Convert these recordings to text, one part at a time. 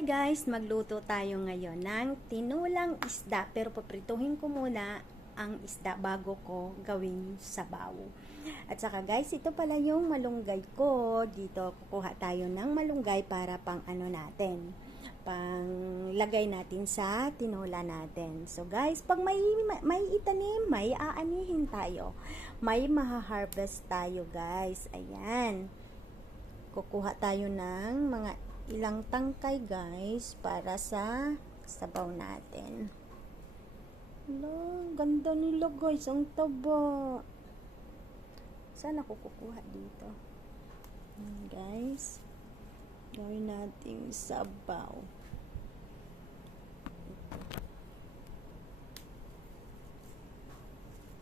Hi guys, magluto tayo ngayon ng tinulang isda, pero paprituhin ko muna ang isda bago ko gawin sabaw. At saka guys, ito pala yung malunggay ko. Dito kukuha tayo ng malunggay para pang ano natin, pang lagay natin sa tinula natin. So guys, pag may itanim, may aanihin tayo. May maha-harvest tayo guys. Ayan. Kukuha tayo ng mga ilang tangkay guys para sa sabaw natin. Hala, ganda nila guys, ang taba. Saan ako kukuha dito? Guys, gawin natin sabaw.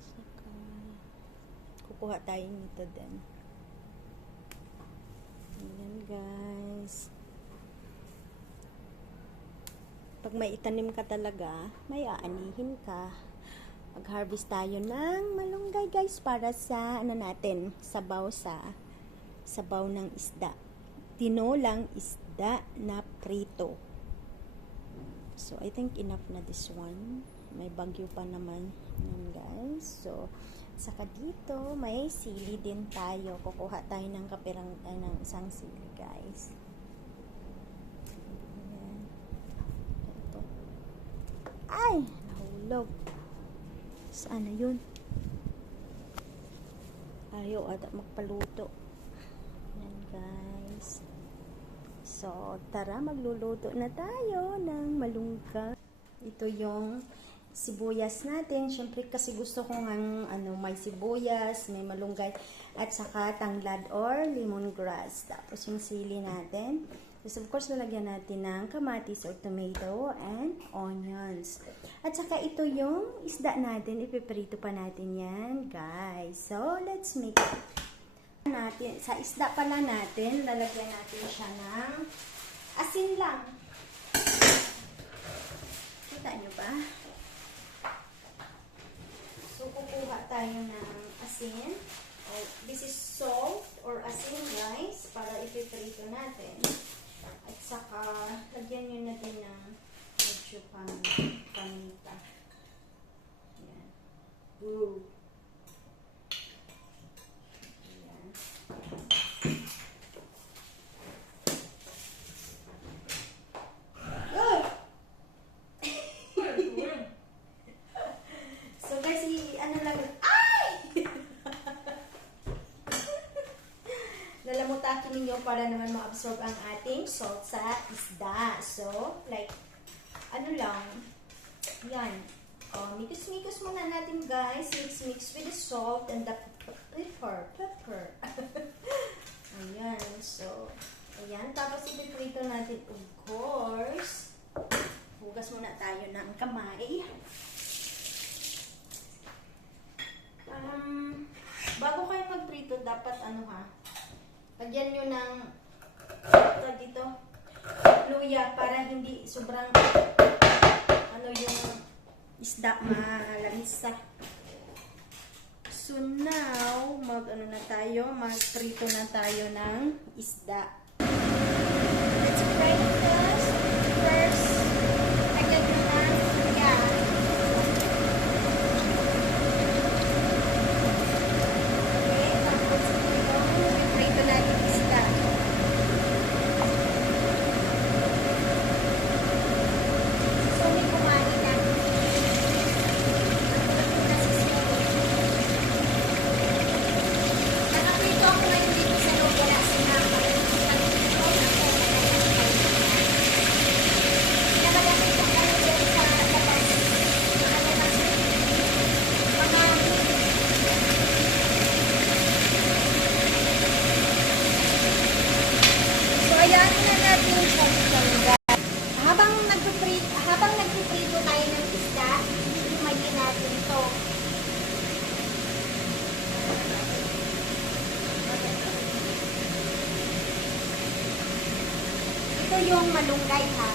Saka kukuha tayo nito din. Ayan guys. Pag may itanim ka talaga, may aanihin ka. Mag-harvest tayo ng malunggay guys para sa ano natin, sabaw ng isda. Tinulang isda na prito. So I think enough na this one. May bagyo pa naman yan guys. So saka dito may sili din tayo. Kukuha tayo ng ng isang sili guys. Ay! Nahulog. Saan na yun? Ayaw ata magpaluto. Yan guys. So, tara magluluto na tayo ng malunggay. Ito yung sibuyas natin. Siyempre kasi gusto ko ng may sibuyas, may malunggay, at saka tanglad or lemongrass. Tapos yung sili natin. So, of course, lalagyan natin ng kamatis or tomato and onions. At saka ito yung isda natin. Ipiprito pa natin yan, guys. So, let's make it. Sa isda pala natin, lalagyan natin siya ng asin lang. Kita nyo ba? So, kukuha tayo ng asin. This is salt or asin, guys, para ipiprito natin. At saka, lagyan nyo natin ng medyo paminta. Ayan. Woo! Ayan. So guys, lang. Ay! Lalamutakin ninyo para naman ma-absorb ang ating salt sa isda. So, like, lang. Yan. Mix-mix muna natin guys. Mix with the salt and the pepper. Ayan. So, ayan. Tapos ipiprito natin, of course. Hugas muna tayo ng kamay. Bago kayo magprito, dapat lagyan nyo ng dito, luya para hindi sobrang yung isda malansa. So now, magprito na tayo ng isda. Let's fry this first. Lagyan nyo ng luya. Habang nagpiprito tayo ng isda, imagine natin ito. Ito yung malunggay ha.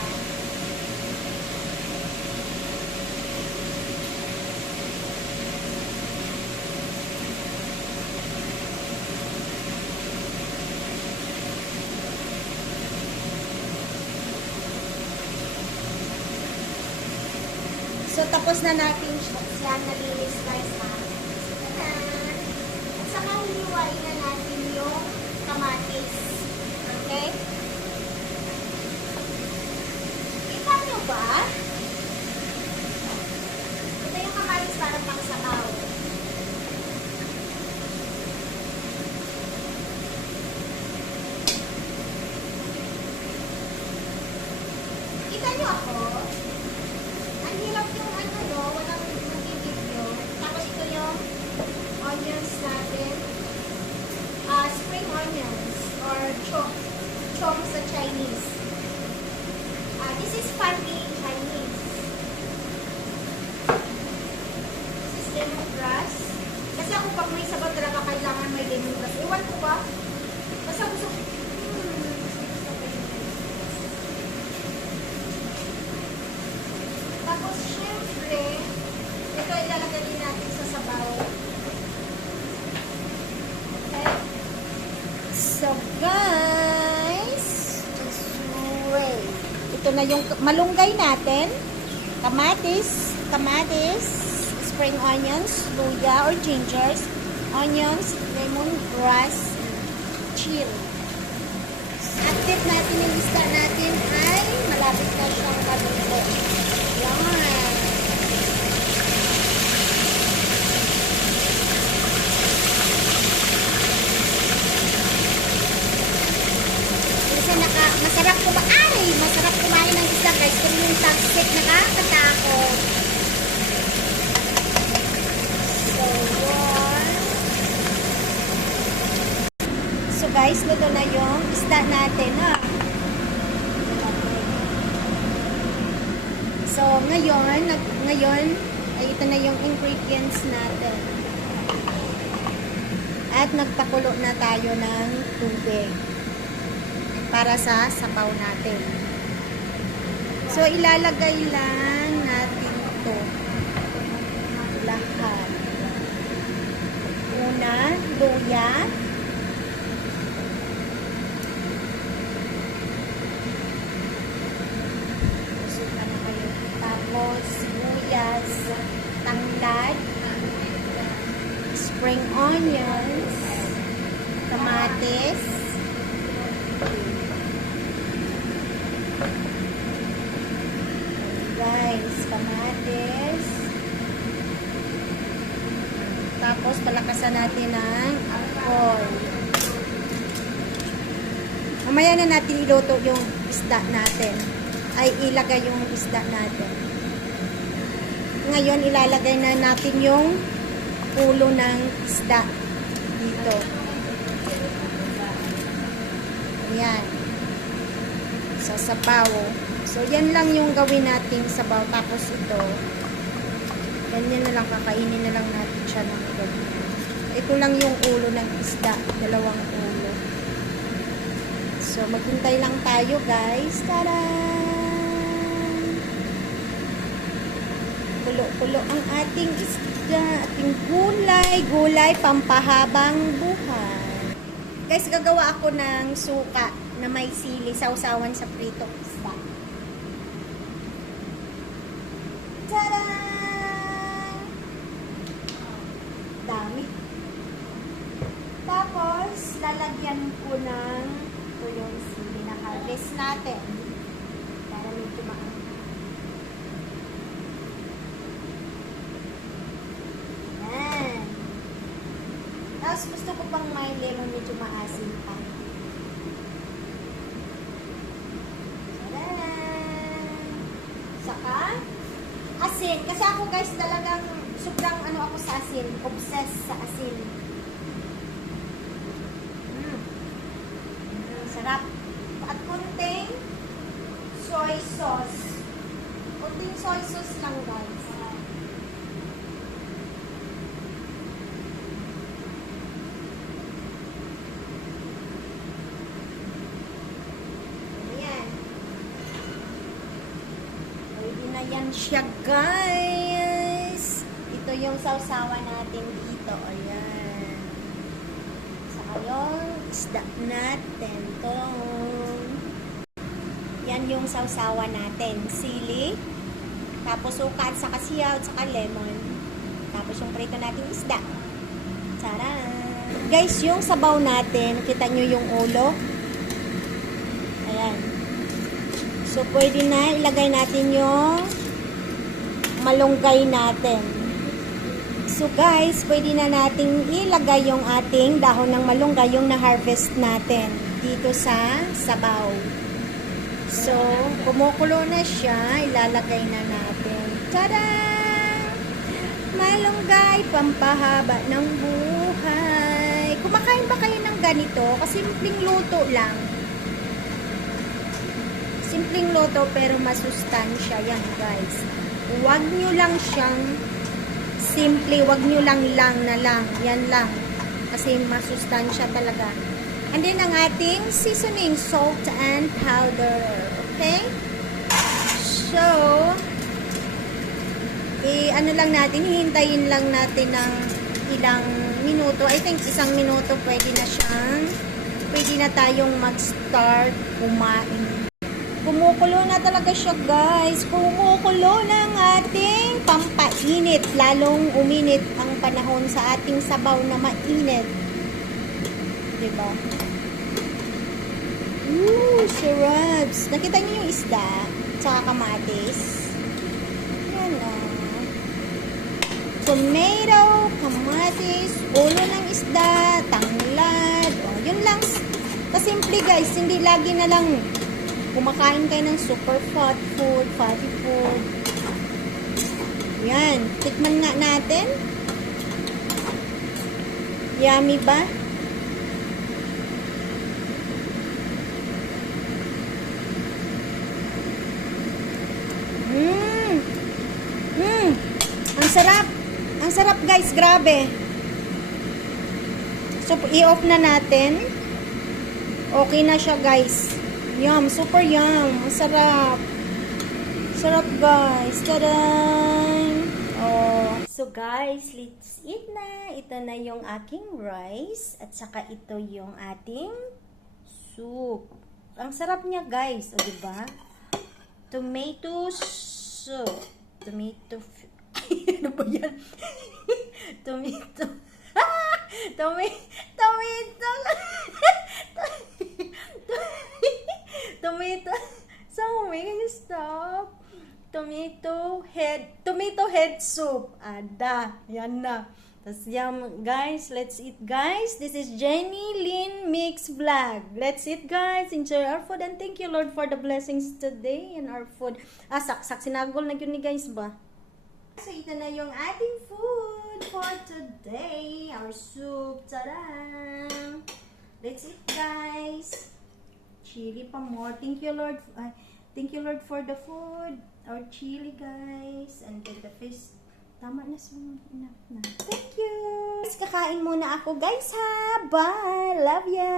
So, tapos na natin yan. Nalinis guys ha. At saka hiniwain na natin yung kamatis. Okay? Kita nyo ba? Ito yung kamatis para pang sabaw. Kita nyo ako? Ang hirap yung ano no, walang nag-video. Tapos ito yung onions natin. Spring onions or chong sa Chinese. This is funny Chinese. This is lemongrass. Kasi ako pag may sabaw talaga kailangan may lemongrass. Ewan ko ba? Basta gusto ko. Tapos, syempre, ito ilalagay din natin sa sabaw. Okay? So, guys, just wait. Ito na yung malunggay natin. Kamatis, spring onions, luya or gingers, onions, lemongrass, chili. Update natin yung isda natin ay malapit na siyang maluto. Yan. Kasi masarap kumain ng isda guys. Kung yung tagsik nakakatakot. So, yun. So guys, luto na yung isda natin ha. So, ngayon, ay ito na yung ingredients natin. At nagpakulo na tayo ng tubig para sa sabaw natin. So, ilalagay lang natin ito. Lahat. Una, luya. Sibuyas, tanglad, spring onions, kamatis, guys, kamatis, tapos palakasan natin ng alcohol. Mamaya na natin iluto yung isda natin. Ay ilagay yung isda natin. Ngayon, ilalagay na natin yung ulo ng isda dito. Ayan. Sa sabaw. So, yan lang yung gawin nating sabaw. Tapos ito, ganyan na lang, kakainin na lang natin siya ng gabi. Ito lang yung ulo ng isda. Dalawang ulo. So, maghintay lang tayo, guys. Tada! Pulo-pulo ang ating isda, ating gulay, pampahabang buhay. Guys, gagawa ako ng suka na may sili, sausawan sa pritong isda. Tada! Dami. Tapos, lalagyan ko ng ito yung sili na harvest natin. Para medyo maangat. Tapos gusto ko pang may lemon medyo maasin pa. Saka asin. Kasi ako guys talagang sobrang ano ako sa asin. Obsessed sa asin. Sarap. At kunting soy sauce. Kunting soy sauce lang guys. Ayan siya guys. Ito yung sausawa natin dito. Ayan. Saka yung isda natin. Yan yung sausawa natin. Sili, Tapos suka at saka siyaw at saka lemon. Tapos yung prito nating isda. Charan! Guys, yung sabaw natin, kita nyo yung ulo. Ayan. So, pwede na ilagay natin yung malunggay natin. So, guys, pwede na nating ilagay yung ating dahon ng malunggay, yung na-harvest natin dito sa sabaw. So, kumukulo na siya, ilalagay na natin. Tada! Malunggay, pampahaba ng buhay. Kumakain ba kayo ng ganito? Kasi simpleng luto lang. Simpleng luto pero masustansya yan, guys. Huwag nyo lang siyang simple, huwag nyo lang na lang. Yan lang. Kasi masustansya talaga. And then, ang ating seasoning, salt and powder. Okay? So, ano lang natin, hihintayin lang natin ng ilang minuto. I think isang minuto pwede na tayong mag-start kumain. Kumukulo na talaga siya, guys. Kumukulo na ang ating pampainit. Lalong uminit ang panahon sa ating sabaw na mainit. Diba? Sarap. Nakita niyo yung isda, tsaka kamatis. Yan tomato, kamatis, ulo ng isda, tanglad. Yun lang. Kasimple, guys. Hindi lagi na lang kumakain kayo ng super fatty food. Yan. Tikman nga natin. Yummy ba? Ang sarap. Ang sarap, guys. Grabe. So, i-off na natin. Okay na siya, guys. Yum. Super yum. Ang sarap. Sarap, guys. Tadaan! Oh. So, guys, let's eat na. Ito na yung aking rice. At saka ito yung ating soup. Ang sarap niya, guys. O, diba? Tomato soup. Ano ba yan? Tomato. Somewhere, can you stop? Tomato head soup. Ada. Yan na. Tas yum, guys. Let's eat, guys. This is Jenny Lynn Mix Vlog. Let's eat, guys. Enjoy our food and thank you, Lord, for the blessings today and our food. Sak sinagol na yun ni guys ba? So, ito na yung ating food for today. Our soup. Tada! Let's eat, guys. Chili pa more. Thank you, Lord. Thank you, Lord, for the food. Our chili, guys. And then the fish. Tama na, so enough na. Thank you! Kakain muna ako, guys, ha? Bye! Love ya!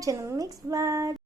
Jenny Mix Vlog.